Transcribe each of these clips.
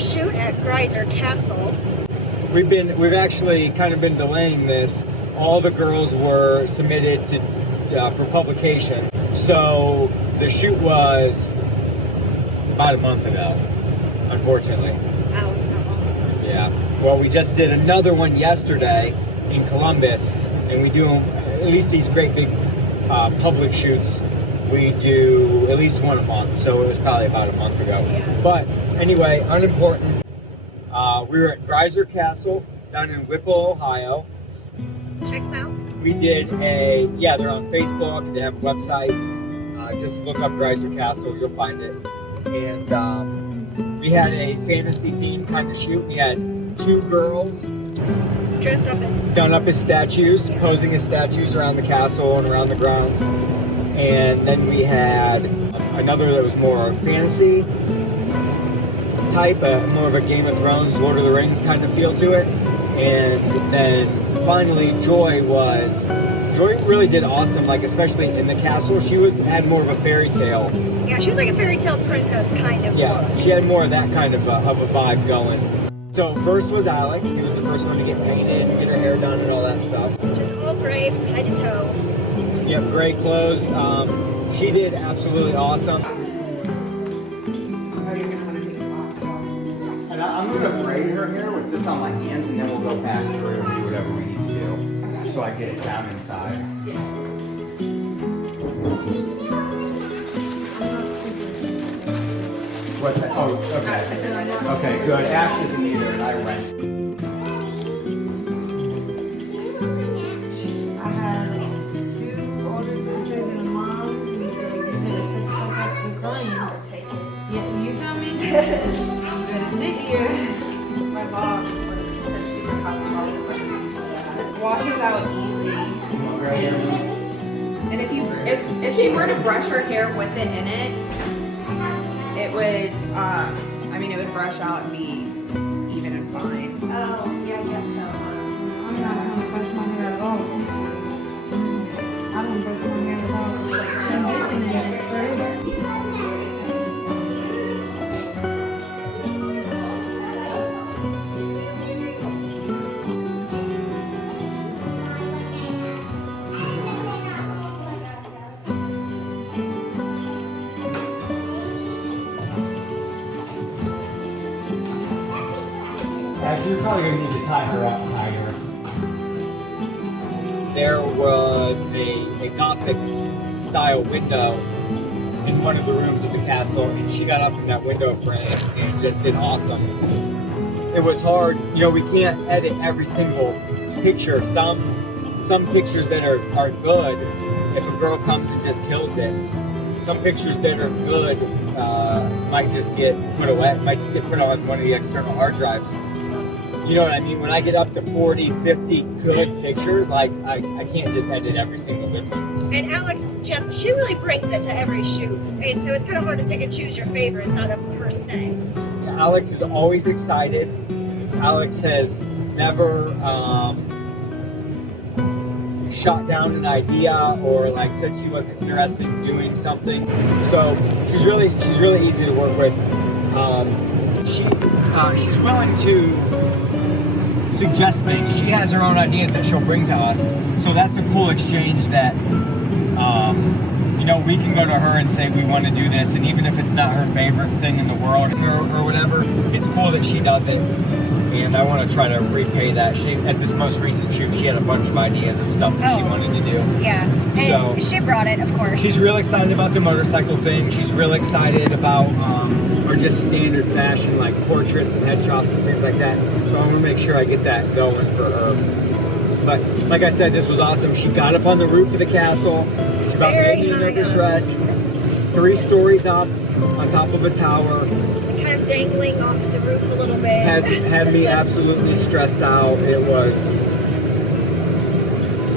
Shoot at Grizer Castle. We've actually kind of been delaying this. All the girls were submitted to for publication, so the shoot was about a month ago, unfortunately. Wow, it's not long. Yeah. Well, we just did another one yesterday in Columbus, and we do at least these great big public shoots. We do at least one a month, so it was probably about a month ago. Yeah. But anyway, unimportant. We were at Grizer Castle down in Whipple, Ohio. Check them out. We did they're on Facebook. They have a website. Just look up Grizer Castle, you'll find it. And we had a fantasy theme kind of shoot. We had 2 girls done up as statues, posing as statues around the castle and around the grounds. And then we had another that was more fantasy type, more of a Game of Thrones, Lord of the Rings kind of feel to it. And then finally Joy really did awesome, like especially in the castle. She had more of a fairy tale. Yeah, she was like a fairy tale princess kind of look. She had more of that kind of a vibe going. So first was Alex. He was the first one to get painted and get her hair done and all that stuff. Just all gray from head to toe. Yep, gray clothes. She did absolutely awesome. And I'm going to braid her hair with this on my hands, and then we'll go back through and do whatever we need to do. So I get it down inside. What's that? Oh, okay. Okay, good. Ash isn't either, and I rent. I'm gonna sit here. My mom said she's a cosmetologist, like she's washes out easy. And if she were to brush her hair with it in it, it would it would brush out and be even and fine. Oh, yeah, I guess so. I'm not gonna brush my hair at all. I don't brush my hair at all. It's like conditioning it first. Actually, you're probably going to need to tie her up higher. There was a Gothic style window in one of the rooms of the castle, and she got up in that window frame and just did awesome. It was hard, we can't edit every single picture. Some pictures that are good, if a girl comes and just kills it. Some pictures that are good might just get put away, might just get put on one of the external hard drives. You know what I mean? When I get up to 40, 50 good pictures, like I can't just edit every single good one. And Alex, she really brings it to every shoot. And so it's kind of hard to pick and choose your favorites out of her sets. Alex is always excited. Alex has never shot down an idea or like said she wasn't interested in doing something. So she's really easy to work with. She's willing to suggest things. She has her own ideas that she'll bring to us. So that's a cool exchange that you know, we can go to her and say we want to do this, and even if it's not her favorite thing in the world or whatever, it's cool that she does it. And I want to try to repay that. She, at this most recent shoot, she had a bunch of ideas of stuff that she wanted to do. Yeah, and so she brought it, of course. She's real excited about the motorcycle thing. She's real excited about, or just standard fashion, like portraits and headshots and things like that. So I want to make sure I get that going for her. But like I said, this was awesome. She got up on the roof of the castle. She about made me nervous wreck. 3 stories up on top of a tower. Kind of dangling off the roof a little bit. Had me absolutely stressed out. It was,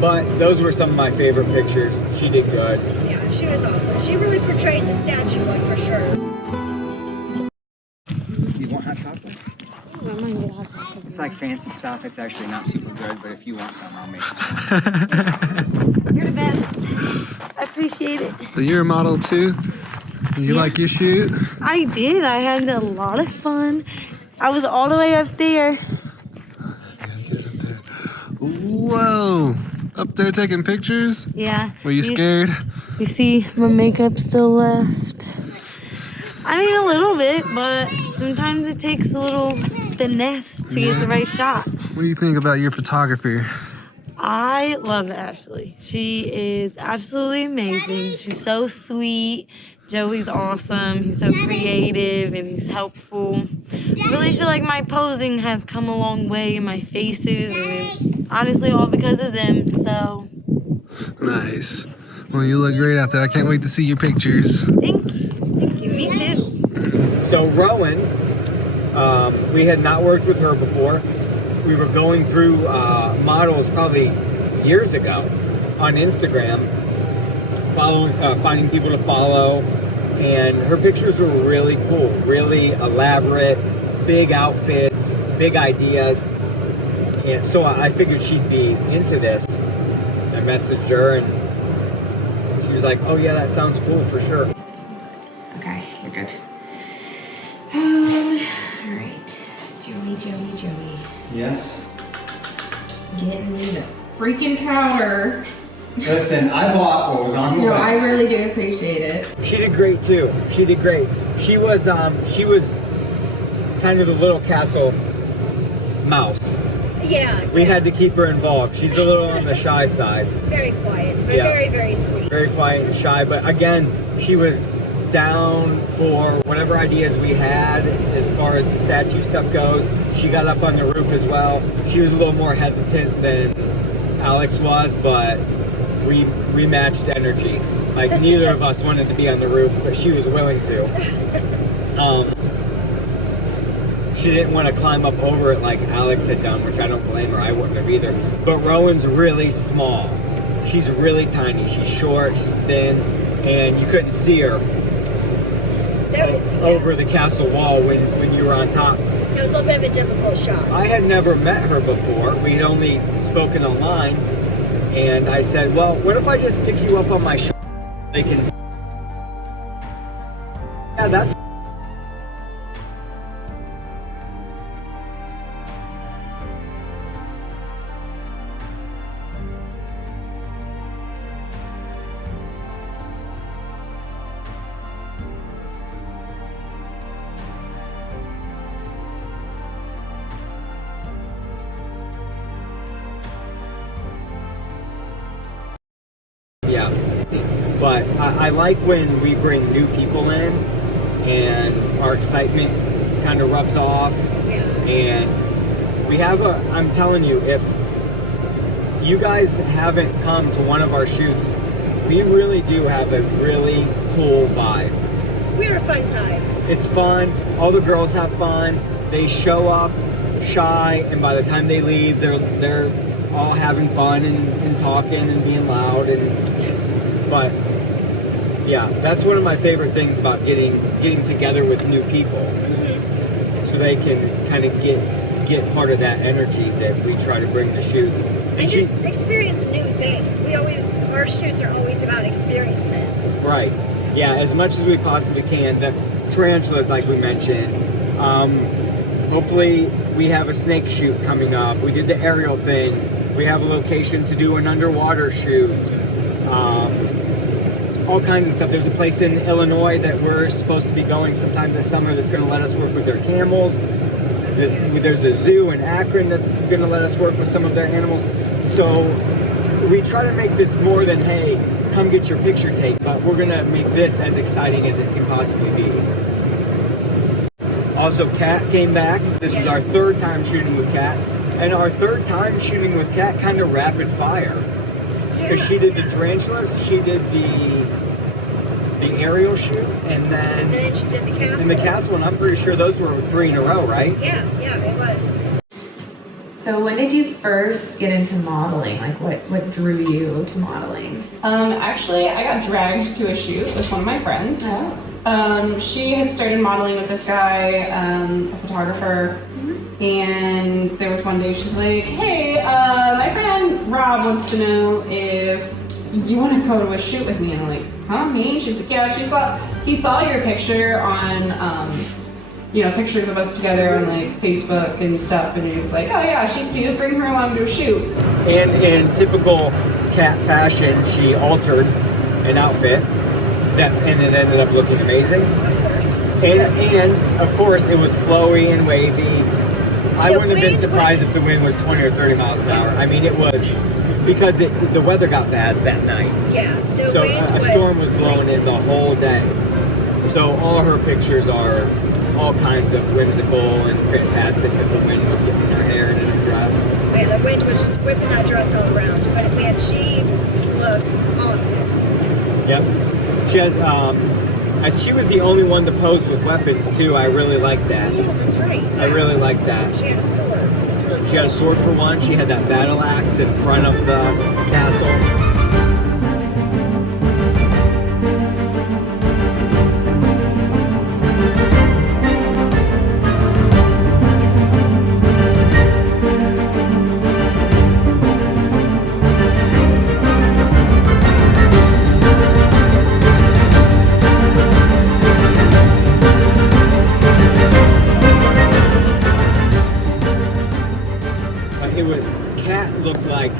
but those were some of my favorite pictures. She did good. Yeah, she was awesome. She really portrayed the statue, like, for sure. You want hot chocolate? It's like fancy stuff. It's actually not super good, but if you want some, I'll make it. You're the best. I appreciate it. So you're a model too? You like your shoot? I did. I had a lot of fun. I was all the way up there. Get it up there. Whoa! Up there taking pictures? Yeah. Were you scared? You see my makeup still left. I mean, a little bit, but sometimes it takes a little finesse to get the right shot. What do you think about your photography? I love Ashley. She is absolutely amazing. She's so sweet. Joey's awesome. He's so creative and he's helpful. I really feel like my posing has come a long way in my faces, and it's honestly all because of them, so. Nice. Well, you look great out there. I can't wait to see your pictures. Thank you. Thank you. Me too. So Rowan, we had not worked with her before. We were going through models probably years ago on Instagram, finding people to follow, and her pictures were really cool, really elaborate, big outfits, big ideas, and so I figured she'd be into this. I messaged her and she was like, oh yeah, that sounds cool for sure. Okay, you're good. All right, Joey. Yes. Getting me the freaking powder. Listen, I bought what was on the No, list. I really do appreciate it. She did great too. She did great. She was kind of the little castle mouse. Yeah. We had to keep her involved. She's a little on the shy side. Very quiet, but Yeah. very, very sweet. Very quiet and shy, but again, she was down for whatever ideas we had as far as the statue stuff goes. She got up on the roof as well. She was a little more hesitant than Alex was, but we matched energy. Like neither of us wanted to be on the roof, but she was willing to. She didn't want to climb up over it like Alex had done, which I don't blame her. I wouldn't have either. But Rowan's really small. She's really tiny. She's short, she's thin, and you couldn't see her over the castle wall when you were on top. It was a little bit of a difficult shot. I had never met her before. We'd only spoken online, and I said, well, what if I just pick you up on my shoulder? They can see. Yeah, that's yeah, but I like when we bring new people in and our excitement kind of rubs off. And we have I'm telling you, if you guys haven't come to one of our shoots, we really do have a really cool vibe. We're a fun time. It's fun. All the girls have fun. They show up shy, and by the time they leave, they're all having fun and talking and being loud. But yeah, that's one of my favorite things about getting together with new people, so they can kind of get get part of that energy that we try to bring to shoots. And just experience new things. Our shoots are always about experiences. Right. Yeah, as much as we possibly can. The tarantulas, like we mentioned. Hopefully we have a snake shoot coming up. We did the aerial thing. We have a location to do an underwater shoot. All kinds of stuff. There's a place in Illinois that we're supposed to be going sometime this summer that's going to let us work with their camels. There's a zoo in Akron that's going to let us work with some of their animals. So we try to make this more than, hey, come get your picture taken, but we're going to make this as exciting as it can possibly be. Also, Kat came back. This was our third time shooting with Kat. And our third time shooting with Kat kind of rapid fire. Because she did the tarantulas, she did the aerial shoot, and then she did the castle. And the castle, and I'm pretty sure those were 3 in a row, right? Yeah, it was. So when did you first get into modeling? Like what drew you to modeling? Actually, I got dragged to a shoot with one of my friends. Oh. She had started modeling with this guy, a photographer, and there was one day she's like, hey, my friend Rob wants to know if you want to go to a shoot with me. And I'm like, huh, me? She's like, yeah, he saw your picture on, pictures of us together on like Facebook and stuff, and he was like, oh yeah, she's cute, bring her along to a shoot. And in typical Kat fashion, she altered an outfit, and it ended up looking amazing. Of course. And of course, it was flowy and wavy. I wouldn't have been surprised if the wind was 20 or 30 miles an hour. I mean, it was, because the weather got bad that night. Yeah. So a storm was blowing in the whole day. So all of her pictures are all kinds of whimsical and fantastic because the wind was getting in her hair and in her dress. Yeah, the wind was just whipping that dress all around. But man, she looked awesome. Yep. She had, she was the only one to pose with weapons too. I really liked that. Yeah, that's right. I really liked that. She had a sword. It was really She had a sword for one. She had that battle axe in front of the castle.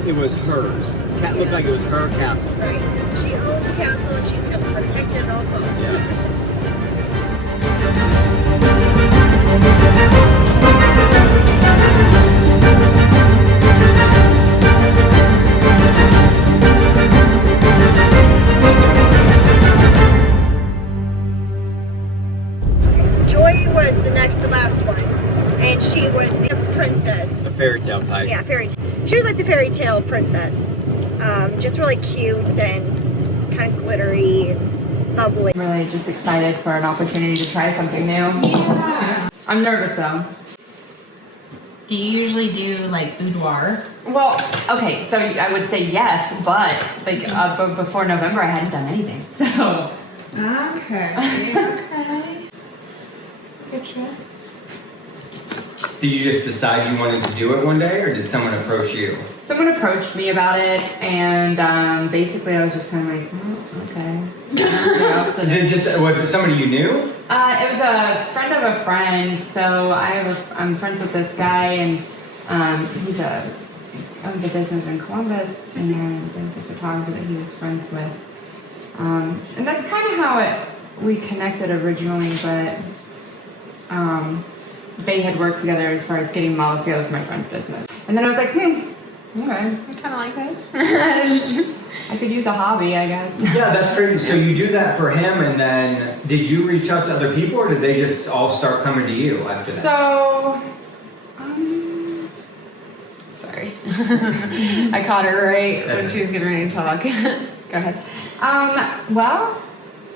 It was hers. Kat looked like it was her castle. Right. She owned the castle and she's going to protect it at all costs. Yeah. Joy was the last one. And she was the princess. The fairy tale type. Yeah, fairy tale. She was like the fairy tale princess. Just really cute and kind of glittery and bubbly. I'm really just excited for an opportunity to try something new. Yeah. I'm nervous though. Do you usually do like boudoir? Well, okay, so I would say yes, but like before November I hadn't done anything. So. Okay. Okay. Good choice. Did you just decide you wanted to do it one day, or did someone approach you? Someone approached me about it, and basically I was just kind of like, oh, okay. So Was it somebody you knew? it was a friend of a friend. So I'm friends with this guy, and he owns a business in Columbus, and there's a photographer that he was friends with, and that's kind of how we connected originally, but they had worked together as far as getting models together for my friend's business. And then I was like, okay. I kind of like this. I could use a hobby, I guess. Yeah, that's crazy. So you do that for him, and then did you reach out to other people, or did they just all start coming to you after that? So, Sorry. I caught her right when she was getting ready to talk. Go ahead. well,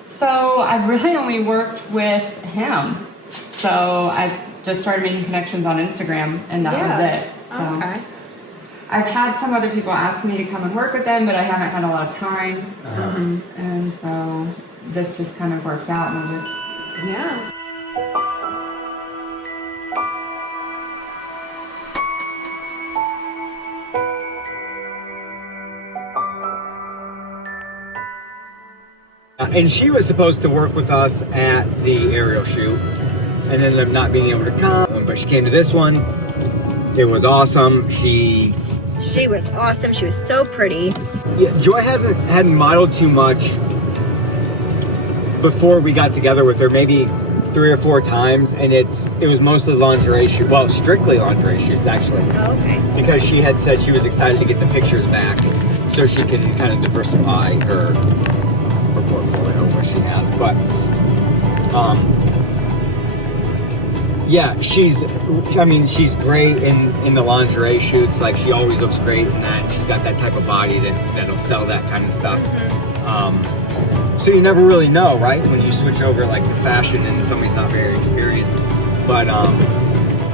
so I've really only worked with him. So I've just started making connections on Instagram, and that was it. So Okay. I've had some other people ask me to come and work with them, but I haven't had a lot of time. And so this just kind of worked out. And I was like, Yeah. And she was supposed to work with us at the aerial shoot and ended up not being able to come, but she came to this one. It was awesome. She was awesome. She was so pretty. Yeah, Joy hadn't modeled too much before we got together with her, maybe 3 or 4 times, and it was mostly lingerie shoot. Well, strictly lingerie shoots actually, Oh, okay. because she had said she was excited to get the pictures back so she can kind of diversify her portfolio, what she has. But yeah, she's great in the lingerie shoots. Like, she always looks great in that. She's got that type of body that'll sell that kind of stuff. So you never really know, right? When you switch over like to fashion and somebody's not very experienced. But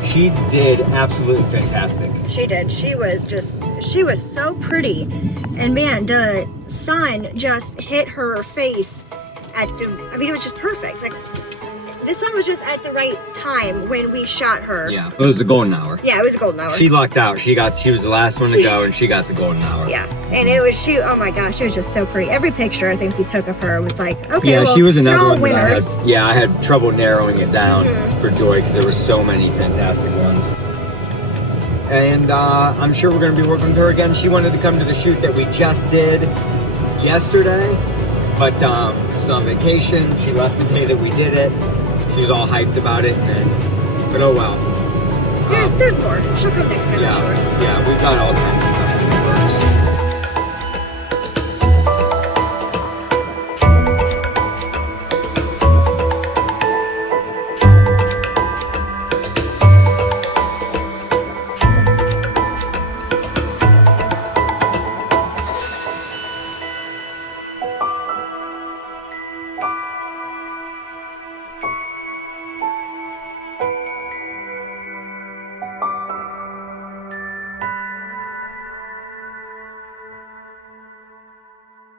she did absolutely fantastic. She did. She was so pretty. And man, the sun just hit her face it was just perfect. Like, the sun was just at the right time when we shot her. Yeah, it was the golden hour. Yeah, it was a golden hour. She lucked out. She was the last one to go, and she got the golden hour. Yeah, and oh my gosh, it was just so pretty. Every picture I think we took of her was like, okay, Yeah, well, she was they're another all one that winners. I had trouble narrowing it down for Joy because there were so many fantastic ones. And I'm sure we're going to be working with her again. She wanted to come to the shoot that we just did yesterday, but she's on vacation. She left the day that we did it. She was all hyped about it, but oh well. There's more. She'll come next time, I'm sure. Yeah, we've got all kinds of stuff.